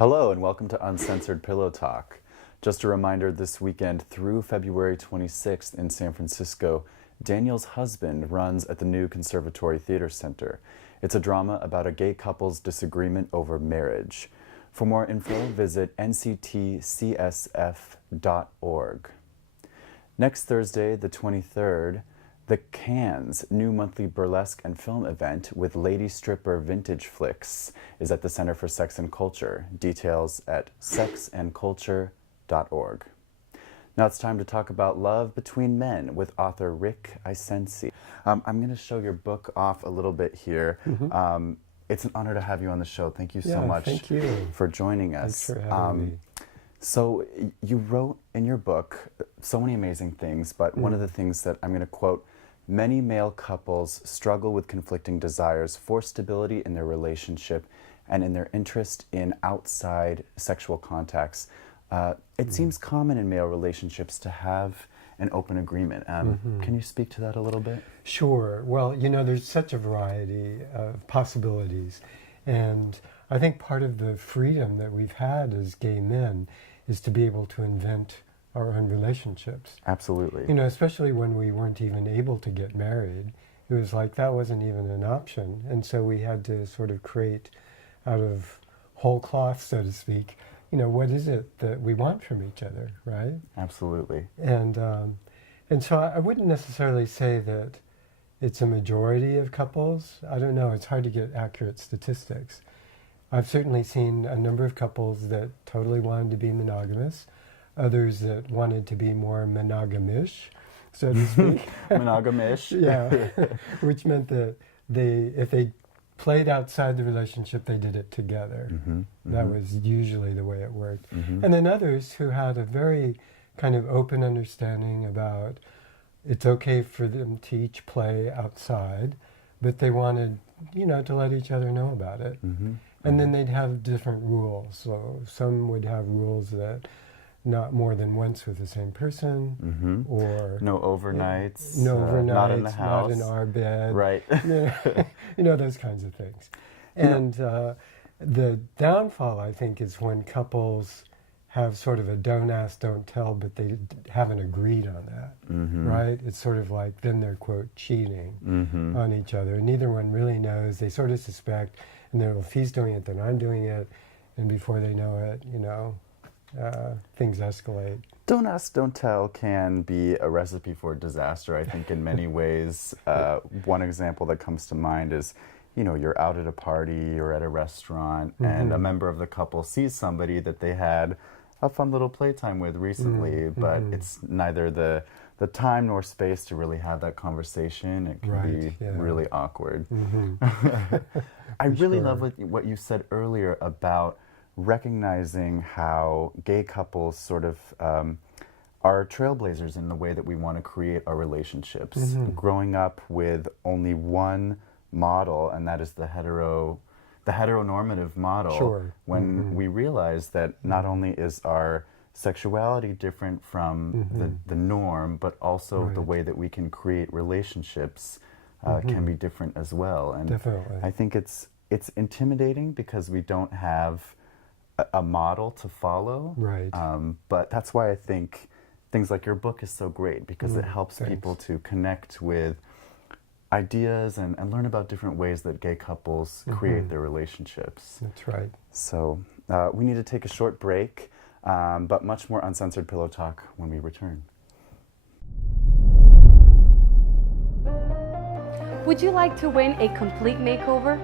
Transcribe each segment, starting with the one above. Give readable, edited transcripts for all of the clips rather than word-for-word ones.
Hello and welcome to Uncensored Pillow Talk. Just a reminder, this weekend through February 26th in San Francisco, Daniel's husband runs at the new Conservatory Theater Center. It's a drama about a gay couple's disagreement over marriage. For more info, visit nctcsf.org. Next Thursday, the 23rd, the Cannes new monthly burlesque and film event with Lady Stripper Vintage Flicks is at the Center for Sex and Culture. Details at sexandculture.org. Now it's time to talk about love between men with author Rick Isensi. I'm going to show your book off a little bit here. It's an honor to have you on the show. Thank you so much thank you. for joining us. Thanks for having me. So you wrote in your book so many amazing things, but one of the things that I'm going to quote, many male couples struggle with conflicting desires for stability in their relationship and in their interest in outside sexual contacts. It seems common in male relationships to have an open agreement. Can you speak to that a little bit? Sure. Well, you know, there's such a variety of possibilities. And I think part of the freedom that we've had as gay men is to be able to invent our own relationships. Absolutely. You know, especially when we weren't even able to get married. It was like that wasn't even an option. And so we had to sort of create out of whole cloth, so to speak, you know, what is it that we want from each other, right? Absolutely. And so I wouldn't necessarily say that it's a majority of couples. I don't know, it's hard to get accurate statistics. I've certainly seen a number of couples that totally wanted to be monogamous, others that wanted to be more monogamish, so to speak. Monogamish. Yeah, which meant that if they played outside the relationship, they did it together. That was usually the way it worked. And then others who had a very kind of open understanding about it's okay for them to each play outside, but they wanted, you know, to let each other know about it. And then they'd have different rules. So some would have rules that not more than once with the same person, or no overnights, not in the house, not in our bed, right? You know, those kinds of things. And the downfall, I think, is when couples have sort of a don't ask, don't tell, but they haven't agreed on that, right? It's sort of like then they're, quote, cheating on each other. Neither one really knows. They sort of suspect, and then if he's doing it, then I'm doing it, and before they know it, you know, things escalate. Don't ask, don't tell can be a recipe for disaster, I think, in many ways. One example that comes to mind is, you know, you're out at a party or at a restaurant and a member of the couple sees somebody that they had a fun little playtime with recently, but it's neither the time nor space to really have that conversation. It can be really awkward. I really love what you said earlier about recognizing how gay couples sort of are trailblazers in the way that we want to create our relationships. Growing up with only one model, and that is the heteronormative model, when we realize that not only is our sexuality different from the norm, but also the way that we can create relationships can be different as well. And Definitely. I think it's intimidating because we don't have a model to follow. Right. But that's why I think things like your book is so great, because it helps people to connect with ideas and learn about different ways that gay couples create their relationships. That's right. So we need to take a short break, but much more Uncensored Pillow Talk when we return. Would you like to win a complete makeover?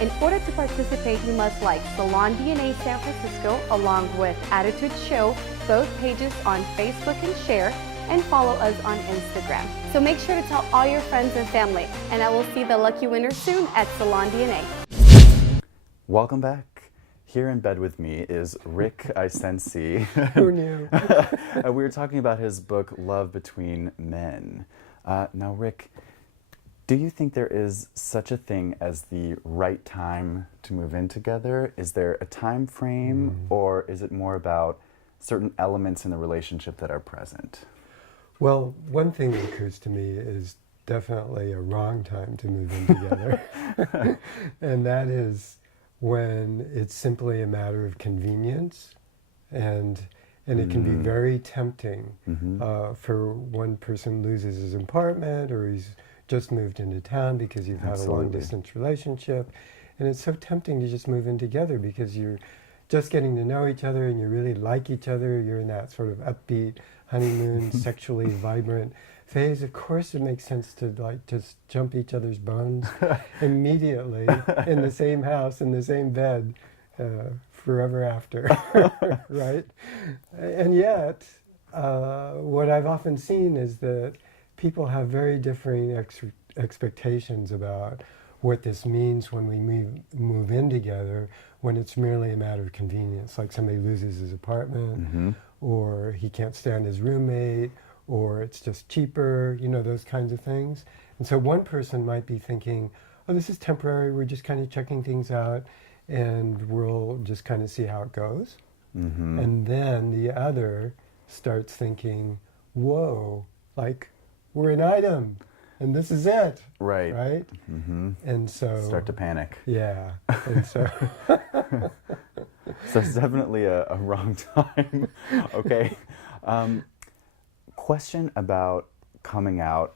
In order to participate, you must like Salon DNA San Francisco along with Attitude Show, both pages on Facebook, and share, and follow us on Instagram. So make sure to tell all your friends and family, and I will see the lucky winner soon at Salon DNA. Welcome back. Here in bed with me is Rick Isensi. Who knew? We were talking about his book, Love Between Men. Now, Rick, do you think there is such a thing as the right time to move in together? Is there a time frame, or is it more about certain elements in the relationship that are present? Well, one thing that occurs to me is definitely a wrong time to move in together. And that is when it's simply a matter of convenience, and it can be very tempting. For one person loses his apartment, or he's just moved into town because you've had a long distance relationship, and it's so tempting to just move in together because you're just getting to know each other and you really like each other. You're in that sort of upbeat honeymoon, sexually vibrant phase. Of course it makes sense to like just jump each other's bones immediately in the same house, in the same bed, forever after, right? And yet, what I've often seen is that people have very differing expectations about what this means when we move in together, when it's merely a matter of convenience, like somebody loses his apartment, or he can't stand his roommate, or it's just cheaper, you know, those kinds of things. And so one person might be thinking, oh, this is temporary, we're just kind of checking things out, and we'll just kind of see how it goes. And then the other starts thinking, whoa, like, we're an item, and this is it. Right. Right? And so... Start to panic. Yeah. And so... So it's definitely a wrong time. Okay. Question about coming out.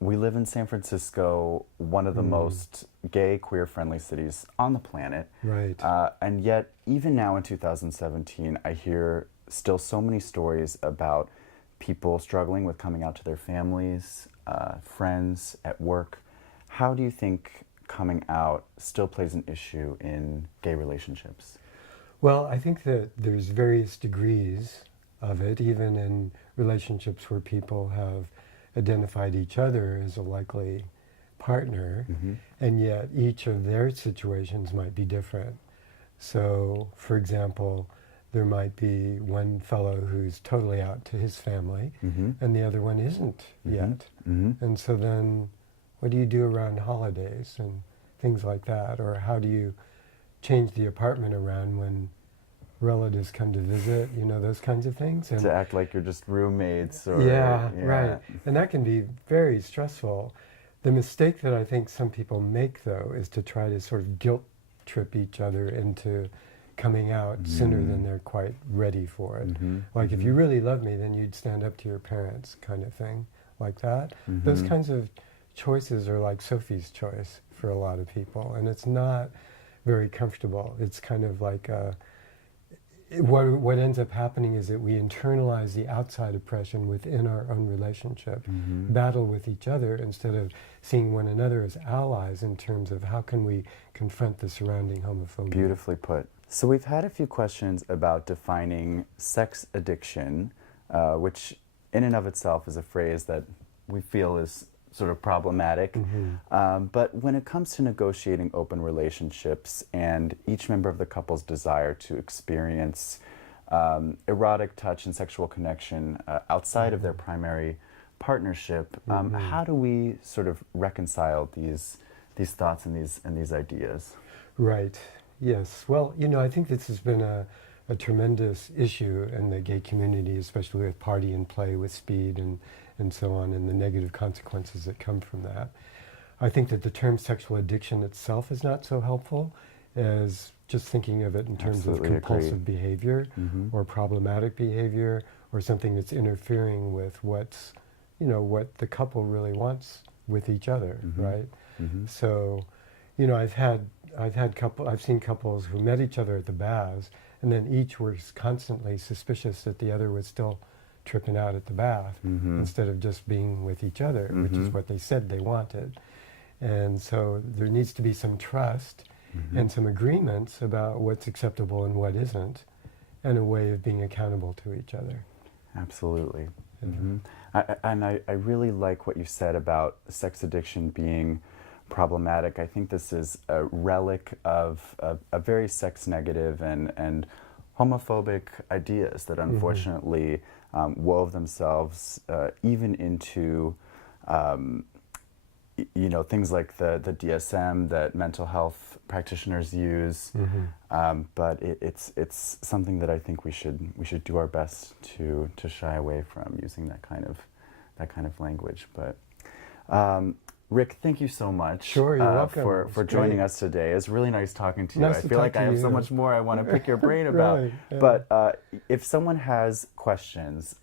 We live in San Francisco, one of the most gay, queer-friendly cities on the planet. Right. And yet, even now in 2017, I hear still so many stories about people struggling with coming out to their families, friends, at work. How do you think coming out still plays an issue in gay relationships? Well, I think that there's various degrees of it, even in relationships where people have identified each other as a likely partner, and yet each of their situations might be different. So, for example, there might be one fellow who's totally out to his family, and the other one isn't yet. And so then, what do you do around holidays and things like that? Or how do you change the apartment around when relatives come to visit, you know, those kinds of things. And to act like you're just roommates or... Yeah, right. And that can be very stressful. The mistake that I think some people make, though, is to try to sort of guilt trip each other into coming out sooner than they're quite ready for it. Like, if you really love me, then you'd stand up to your parents, kind of thing, like that. Those kinds of choices are like Sophie's choice for a lot of people, and it's not very comfortable. It's kind of like what ends up happening is that we internalize the outside oppression within our own relationship, battle with each other instead of seeing one another as allies in terms of how can we confront the surrounding homophobia. Beautifully put. So we've had a few questions about defining sex addiction, which in and of itself is a phrase that we feel is sort of problematic. But when it comes to negotiating open relationships and each member of the couple's desire to experience erotic touch and sexual connection outside of their primary partnership, how do we sort of reconcile these thoughts and these ideas? Right. Yes. Well, you know, I think this has been a tremendous issue in the gay community, especially with party and play, with speed and so on, and the negative consequences that come from that. I think that the term sexual addiction itself is not so helpful as just thinking of it in terms of compulsive behavior or problematic behavior or something that's interfering with what's, you know, what the couple really wants with each other, right? So, you know, I've seen couples who met each other at the baths, and then each was constantly suspicious that the other was still tripping out at the bath instead of just being with each other, which is what they said they wanted. And so there needs to be some trust and some agreements about what's acceptable and what isn't, and a way of being accountable to each other. Absolutely. I really like what you said about sex addiction being problematic. I think this is a relic of a very sex negative and homophobic ideas that unfortunately wove themselves even into you know, things like the DSM that mental health practitioners use, but it's something that I think we should do our best to shy away from using that kind of language. But Rick, thank you so much Sure, you're welcome. for It's joining great. us today. It's really nice talking to you. Nice I to feel talk like to I have so you. much more I want to pick your brain about. Right, yeah. But if someone has questions,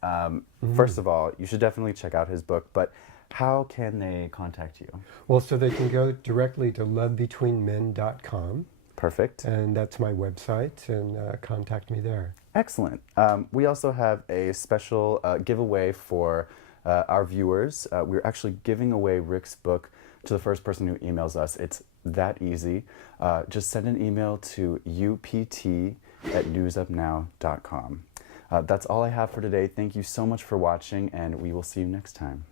first of all, you should definitely check out his book. But how can they contact you? Well, so they can go directly to lovebetweenmen.com. Perfect. And that's my website, and contact me there. Excellent. We also have a special giveaway for our viewers. We're actually giving away Rick's book to the first person who emails us. It's that easy. Just send an email to upt@newsupnow.com. That's all I have for today. Thank you so much for watching, and we will see you next time.